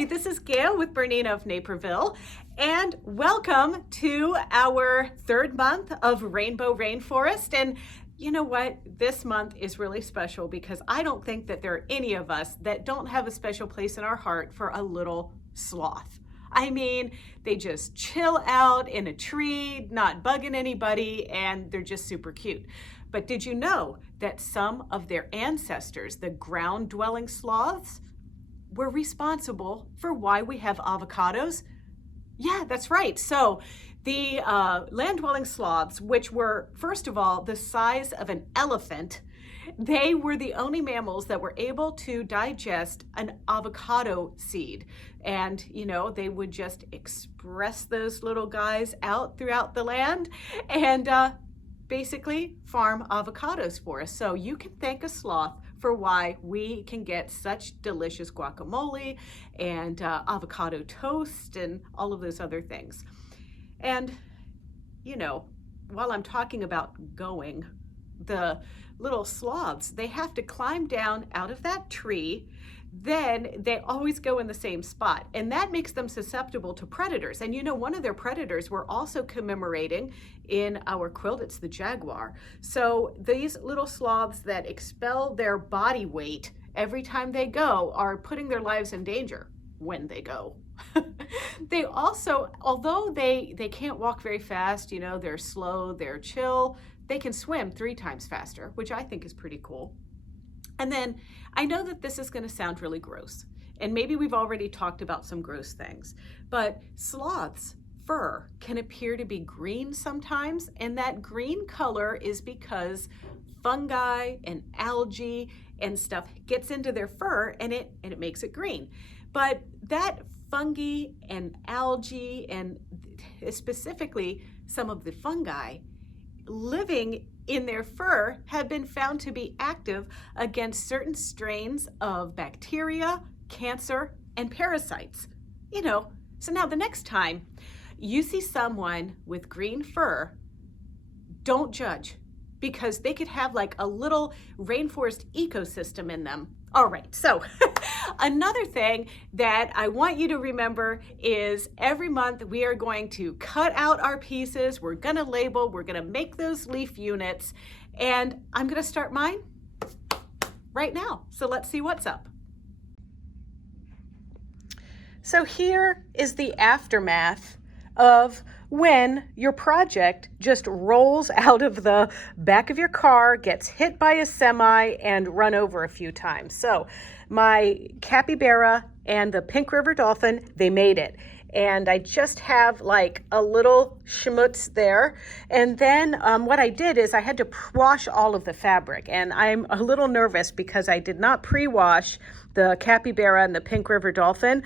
Hi, this is Gayle with BERNINA of Naperville, and welcome to our third month of Rainbow Rainforest. And you know what? This month is really special because I don't think that there are any of us that don't have a special place in our heart for a little sloth. I mean, they just chill out in a tree, not bugging anybody, and they're just super cute. But did you know that some of their ancestors, the ground-dwelling sloths, were responsible for why we have avocados? Yeah, that's right. So the land-dwelling sloths, which were, first of all, the size of an elephant, they were the only mammals that were able to digest an avocado seed. And, you know, they would just express those little guys out throughout the land and basically farm avocados for us. So you can thank a sloth for why we can get such delicious guacamole and avocado toast and all of those other things. And, you know, while I'm talking about going, the little sloths, they have to climb down out of that tree. Then they always go in the same spot, and that makes them susceptible to predators. And you know, one of their predators we're also commemorating in our quilt, it's the jaguar. So these little sloths that expel their body weight every time they go are putting their lives in danger when they go. They also, although they can't walk very fast, you know, they're slow, they're chill, they can swim 3 times faster, which I think is pretty cool. And then I know that this is going to sound really gross, and maybe we've already talked about some gross things, but sloths' fur can appear to be green sometimes, and that green color is because fungi and algae and stuff gets into their fur and it makes it green. But that fungi and algae, and specifically some of the fungi living in their fur, have been found to be active against certain strains of bacteria, cancer, and parasites. You know, so now the next time you see someone with green fur, don't judge, because they could have like a little rainforest ecosystem in them. All right, so another thing that I want you to remember is every month we are going to cut out our pieces, we're gonna label, we're gonna make those leaf units, and I'm gonna start mine right now. So let's see what's up. So here is the aftermath of when your project just rolls out of the back of your car, gets hit by a semi, and run over a few times. So my capybara and the pink river dolphin, they made it. And I just have like a little schmutz there. And then what I did is I had to wash all of the fabric. And I'm a little nervous because I did not pre-wash the capybara and the pink river dolphin,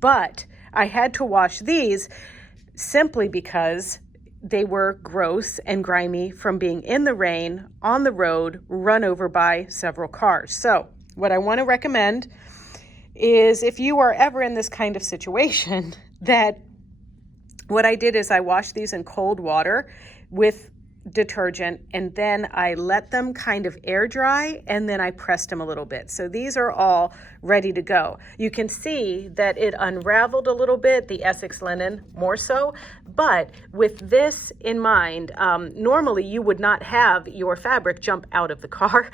but I had to wash these simply because they were gross and grimy from being in the rain, on the road, run over by several cars. So what I want to recommend is, if you are ever in this kind of situation, that what I did is I washed these in cold water with detergent, and then I let them kind of air dry, and then I pressed them a little bit. So these are all ready to go. You can see that it unraveled a little bit, the Essex linen more so, but with this in mind, normally you would not have your fabric jump out of the car,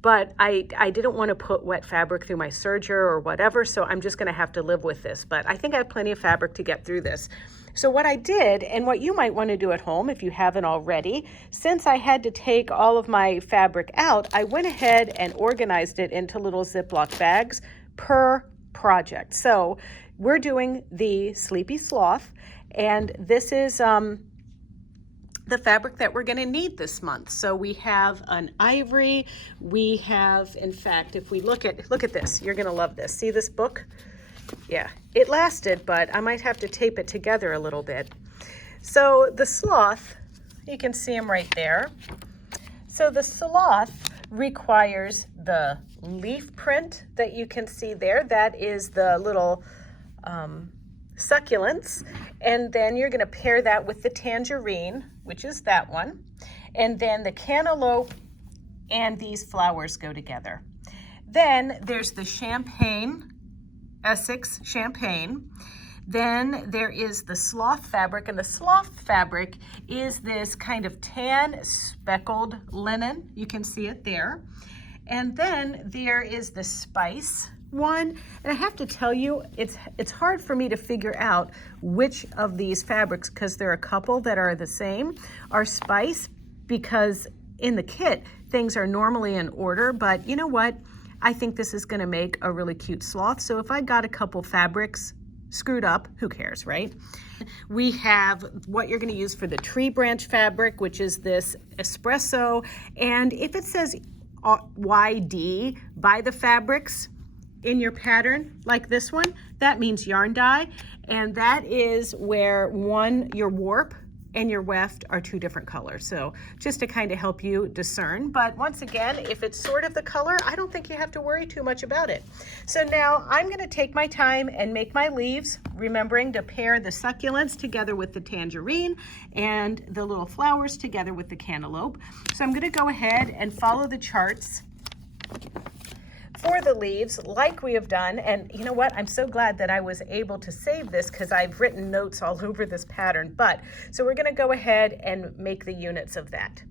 but I didn't want to put wet fabric through my serger or whatever, so I'm just going to have to live with this, but I think I have plenty of fabric to get through this. So what I did, and what you might want to do at home if you haven't already, since I had to take all of my fabric out, I went ahead and organized it into little Ziploc bags per project. So we're doing the Sleepy Sloth, and this is the fabric that we're going to need this month. So we have an ivory, we have, in fact, if we look at this, you're going to love this. See this book? Yeah, it lasted, but I might have to tape it together a little bit. So the sloth, you can see him right there. So the sloth requires the leaf print that you can see there. That is the little succulents. And then you're going to pair that with the tangerine, which is that one. And then the cantaloupe and these flowers go together. Then there's the champagne Essex champagne. Then there is the sloth fabric, and the sloth fabric is this kind of tan speckled linen. You can see it there. And then there is the spice one, and I have to tell you, it's hard for me to figure out which of these fabrics, because there are a couple that are the same, are spice, because in the kit things are normally in order. But you know what, I think this is going to make a really cute sloth. So if I got a couple fabrics screwed up, who cares, right? We have what you're going to use for the tree branch fabric, which is this espresso. And if it says YD by the fabrics in your pattern, like this one, that means yarn dye, and that is where your warp and your weft are two different colors. So just to kind of help you discern. But once again, if it's sort of the color, I don't think you have to worry too much about it. So now I'm going to take my time and make my leaves, remembering to pair the succulents together with the tangerine and the little flowers together with the cantaloupe. So I'm going to go ahead and follow the charts for the leaves like we have done. And you know what, I'm so glad that I was able to save this, because I've written notes all over this pattern. But so we're going to go ahead and make the units of that.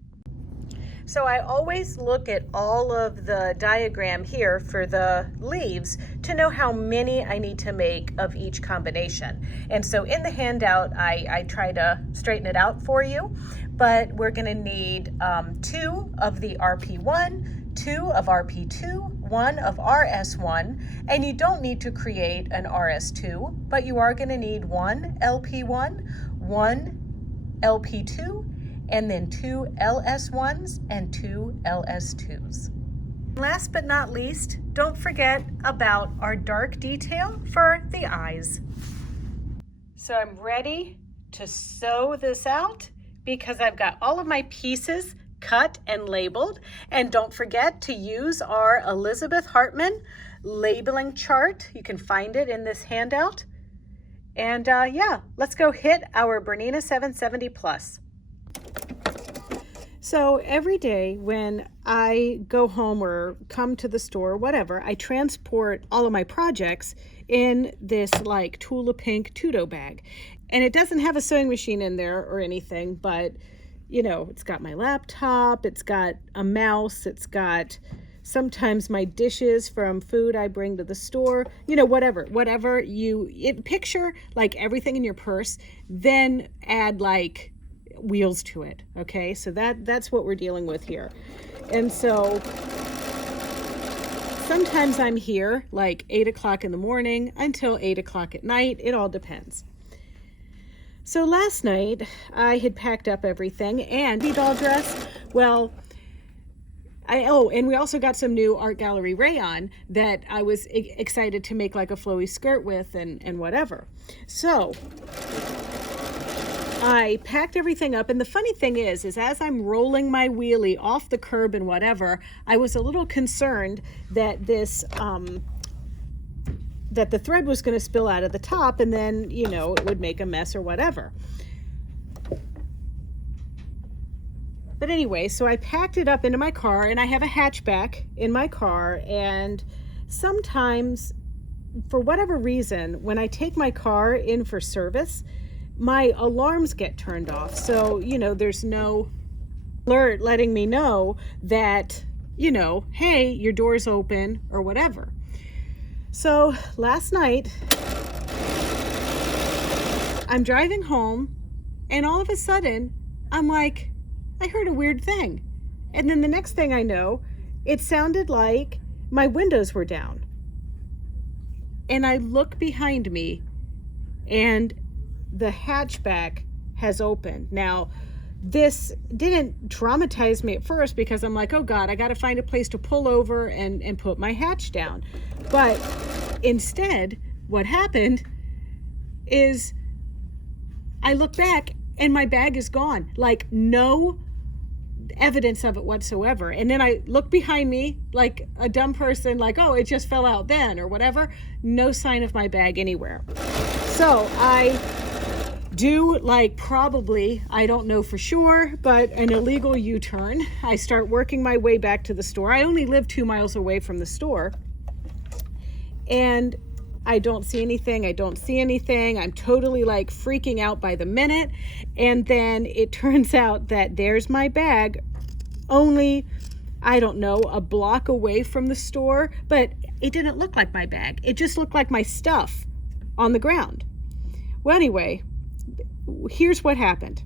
So I always look at all of the diagram here for the leaves to know how many I need to make of each combination. And so in the handout, I try to straighten it out for you, but we're going to need 2 of the RP1, 2 of RP2, 1 of RS1, and you don't need to create an RS2, but you are going to need 1 LP1, 1 LP2, and then 2 LS1s and 2 LS2s. Last but not least, don't forget about our dark detail for the eyes. So I'm ready to sew this out because I've got all of my pieces cut and labeled. And don't forget to use our Elizabeth Hartman labeling chart. You can find it in this handout. And yeah, let's go hit our Bernina 770 Plus. So every day when I go home or come to the store, whatever, I transport all of my projects in this like Tula Pink Tudo bag. And it doesn't have a sewing machine in there or anything, but you know, it's got my laptop, it's got a mouse, it's got sometimes my dishes from food I bring to the store, you know, whatever you picture, like everything in your purse, then add like wheels to it. Okay, so that's what we're dealing with here. And so sometimes I'm here like 8 o'clock in the morning until 8 o'clock at night. It all depends. So last night I had packed up everything, and the doll dress, well, and we also got some new art gallery rayon that I was excited to make like a flowy skirt with and whatever. So I packed everything up, and the funny thing is as I'm rolling my wheelie off the curb and whatever, I was a little concerned that this that the thread was going to spill out of the top, and then, you know, it would make a mess or whatever. But anyway, so I packed it up into my car, and I have a hatchback in my car, and sometimes, for whatever reason, when I take my car in for service, my alarms get turned off. So, you know, there's no alert letting me know that, you know, hey, your door's open or whatever. So last night, I'm driving home, and all of a sudden, I'm like, I heard a weird thing. And then the next thing I know, it sounded like my windows were down. And I look behind me, and the hatchback has opened. Now, this didn't traumatize me at first because I'm like, oh God, I got to find a place to pull over and put my hatch down. But instead, what happened is I look back and my bag is gone. Like no evidence of it whatsoever. And then I look behind me like a dumb person, like, oh, it just fell out then or whatever. No sign of my bag anywhere. So I do like probably, I don't know for sure, but an illegal U-turn. I start working my way back to the store. I only live 2 miles away from the store. And I don't see anything. I don't see anything. I'm totally like freaking out by the minute. And then it turns out that there's my bag only, I don't know, a block away from the store, but it didn't look like my bag. It just looked like my stuff on the ground. Well, anyway, here's what happened.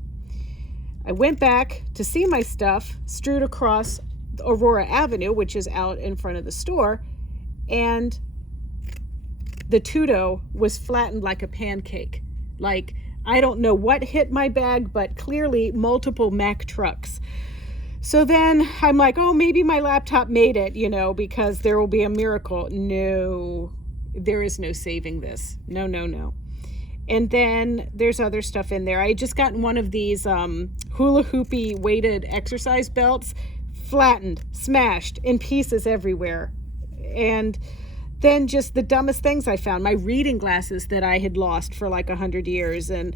I went back to see my stuff strewed across Aurora Avenue, which is out in front of the store, and the Tudo was flattened like a pancake. Like, I don't know what hit my bag, but clearly multiple Mack trucks. So then I'm like, oh, maybe my laptop made it, you know, because there will be a miracle. No, there is no saving this. No, no, no. And then there's other stuff in there. I had just gotten one of these hula hoopy weighted exercise belts, flattened, smashed in pieces everywhere. And then just the dumbest things I found, my reading glasses that I had lost for like 100 years. And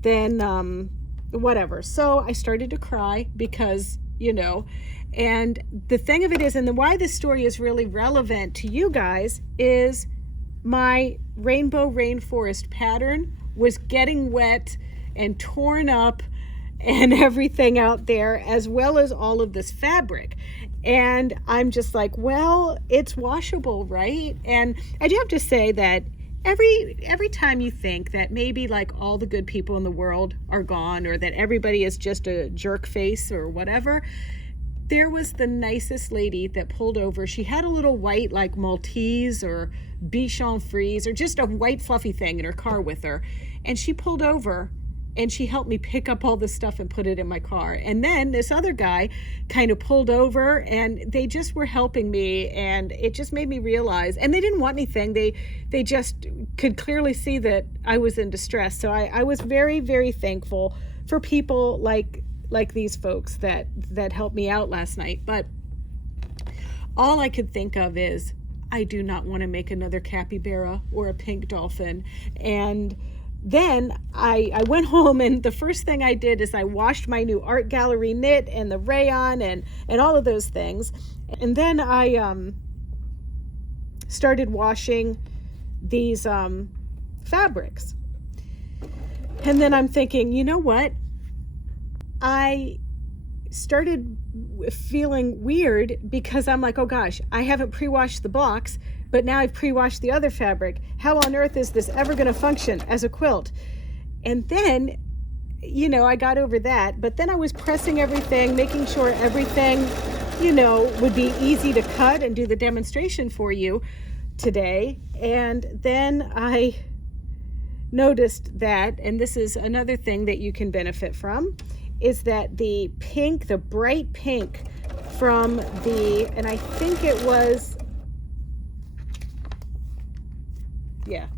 then whatever. So I started to cry because, you know, and the thing of it is, and why this story is really relevant to you guys is my rainbow rainforest pattern was getting wet and torn up and everything out there, as well as all of this fabric. And I'm just like, well, it's washable, right? And I do have to say that every time you think that maybe like all the good people in the world are gone, or that everybody is just a jerk face or whatever, there was the nicest lady that pulled over. She had a little white like Maltese or Bichon Frise or just a white fluffy thing in her car with her. And she pulled over and she helped me pick up all this stuff and put it in my car. And then this other guy kind of pulled over and they just were helping me, and it just made me realize, and they didn't want anything. They just could clearly see that I was in distress. So I was very, very thankful for people like these folks that helped me out last night. But all I could think of is, I do not want to make another capybara or a pink dolphin. And then I went home, and the first thing I did is I washed my new art gallery knit and the rayon and all of those things. And then I started washing these fabrics. And then I'm thinking, you know what? I started feeling weird because I'm like, oh gosh, I haven't pre-washed the blocks, but now I've pre-washed the other fabric. How on earth is this ever going to function as a quilt? And then, you know, I got over that, but then I was pressing everything, making sure everything, you know, would be easy to cut and do the demonstration for you today. And then I noticed that, and this is another thing that you can benefit from, is that the pink, the bright pink from the, and I think it was, yeah,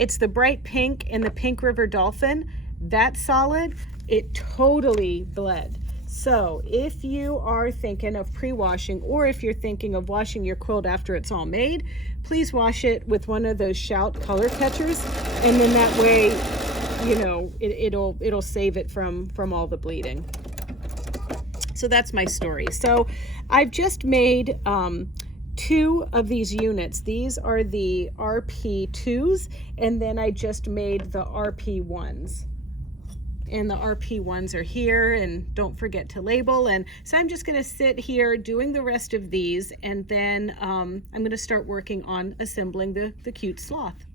it's the bright pink in the Pink River Dolphin. That's solid. It totally bled. So if you are thinking of pre-washing, or if you're thinking of washing your quilt after it's all made, please wash it with one of those Shout color catchers, and then that way, you know, it'll save it from all the bleeding. So that's my story. So I've just made 2 of these units. These are the RP2s, and then I just made the RP1s. And the RP1s are here, and don't forget to label. And so I'm just going to sit here doing the rest of these, and then I'm going to start working on assembling the cute sloth.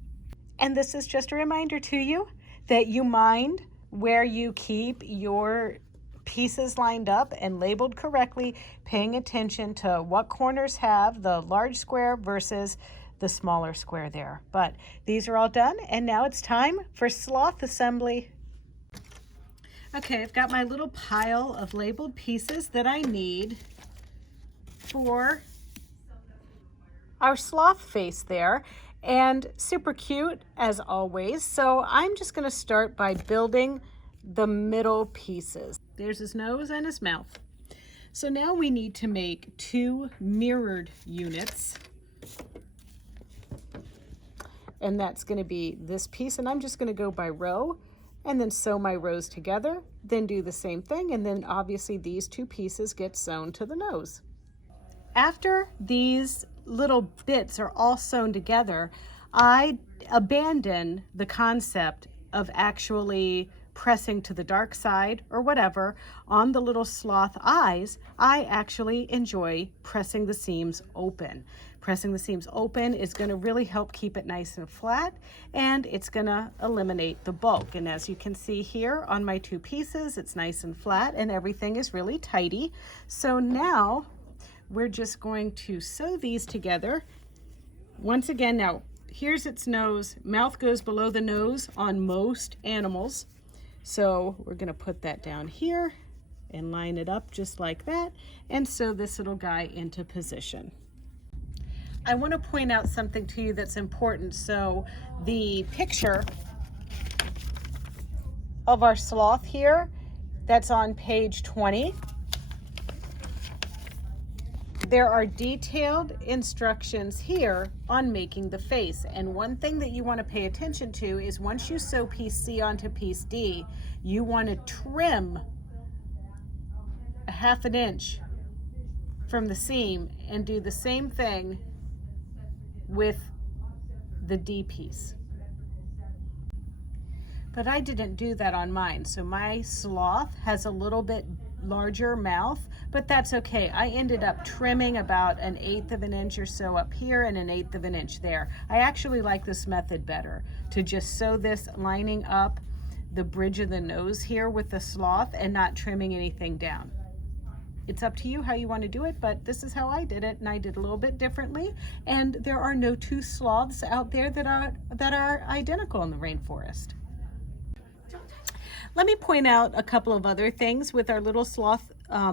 And this is just a reminder to you that you mind where you keep your pieces lined up and labeled correctly, paying attention to what corners have the large square versus the smaller square there. But these are all done, and now it's time for sloth assembly. Okay, I've got my little pile of labeled pieces that I need for our sloth face there, and super cute as always. So I'm just going to start by building the middle pieces. There's his nose and his mouth. So now we need to make 2 mirrored units, and that's going to be this piece, and I'm just going to go by row and then sew my rows together, then do the same thing, and then obviously these 2 pieces get sewn to the nose. After these little bits are all sewn together, I abandon the concept of actually pressing to the dark side or whatever on the little sloth eyes. I actually enjoy pressing the seams open. Pressing the seams open is going to really help keep it nice and flat, and it's going to eliminate the bulk. And as you can see here on my two pieces, it's nice and flat and everything is really tidy. So now we're just going to sew these together. Once again, now here's its nose. Mouth goes below the nose on most animals. So we're going to put that down here and line it up just like that and sew this little guy into position. I want to point out something to you that's important. So the picture of our sloth here, that's on page 20. There are detailed instructions here on making the face. And one thing that you want to pay attention to is once you sew piece C onto piece D, you want to trim a 1/2 inch from the seam and do the same thing with the D piece. But I didn't do that on mine. So my sloth has a little bit larger mouth, but that's okay. I ended up trimming about 1/8 inch or so up here and 1/8 inch there. I actually like this method better, to just sew this lining up the bridge of the nose here with the sloth and not trimming anything down. It's up to you how you want to do it, but this is how I did it, and I did a little bit differently. And there are no two sloths out there that are identical in the rainforest. Let me point out a couple of other things with our little sloth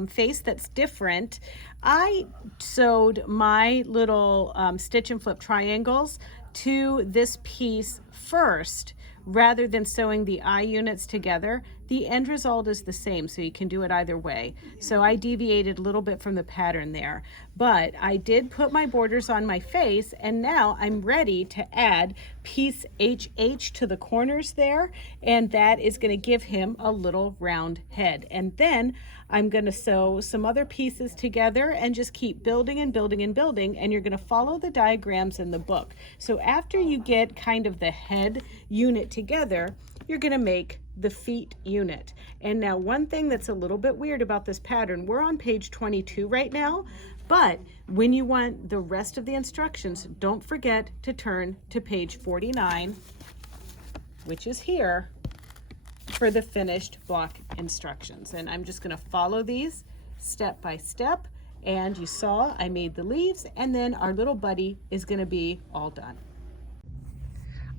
face that's different. I sewed my little stitch and flip triangles to this piece first rather than sewing the eye units together. The end result is the same, so you can do it either way. So I deviated a little bit from the pattern there, but I did put my borders on my face, and now I'm ready to add piece HH to the corners there, and that is going to give him a little round head. And then I'm going to sew some other pieces together and just keep building and building and building, and you're going to follow the diagrams in the book. So after you get kind of the head unit together, you're going to make the feet unit. And now one thing that's a little bit weird about this pattern, we're on page 22 right now, but when you want the rest of the instructions, don't forget to turn to page 49, which is here, for the finished block instructions. And I'm just going to follow these step by step. And you saw I made the leaves, and then our little buddy is going to be all done.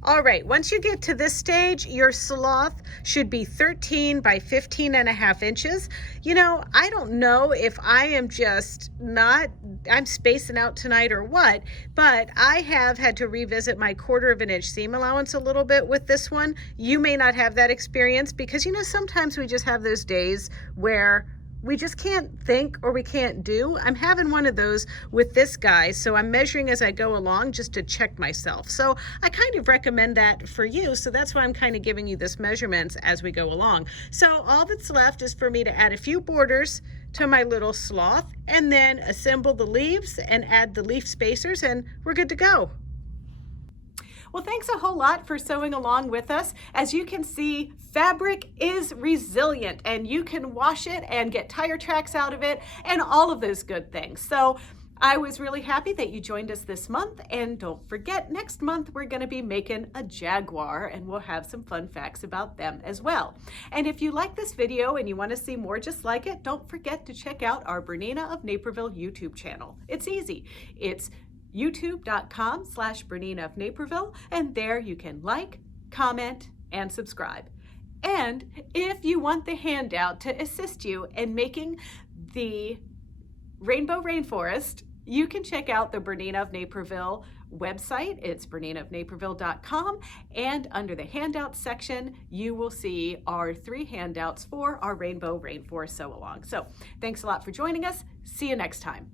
All right, once you get to this stage, your sloth should be 13 by 15.5 inches. You know, I don't know if I am just I'm spacing out tonight or what, but I have had to revisit my 1/4 inch seam allowance a little bit with this one. You may not have that experience because, you know, sometimes we just have those days where we just can't think or we can't do. I'm having one of those with this guy, so I'm measuring as I go along just to check myself. So I kind of recommend that for you, so that's why I'm kind of giving you this measurements as we go along. So all that's left is for me to add a few borders to my little sloth and then assemble the leaves and add the leaf spacers, and we're good to go. Well, thanks a whole lot for sewing along with us. As you can see, fabric is resilient and you can wash it and get tire tracks out of it and all of those good things. So I was really happy that you joined us this month, and don't forget, next month we're going to be making a jaguar, and we'll have some fun facts about them as well. And if you like this video and you want to see more just like it, don't forget to check out our BERNINA of Naperville YouTube channel. It's easy. It's youtube.com/BERNINA of Naperville, and there you can like, comment, and subscribe. And if you want the handout to assist you in making the Rainbow Rainforest, you can check out the BERNINA of Naperville website. It's BERNINAofNaperville.com, and under the handouts section, you will see our 3 handouts for our Rainbow Rainforest sew along. So thanks a lot for joining us. See you next time.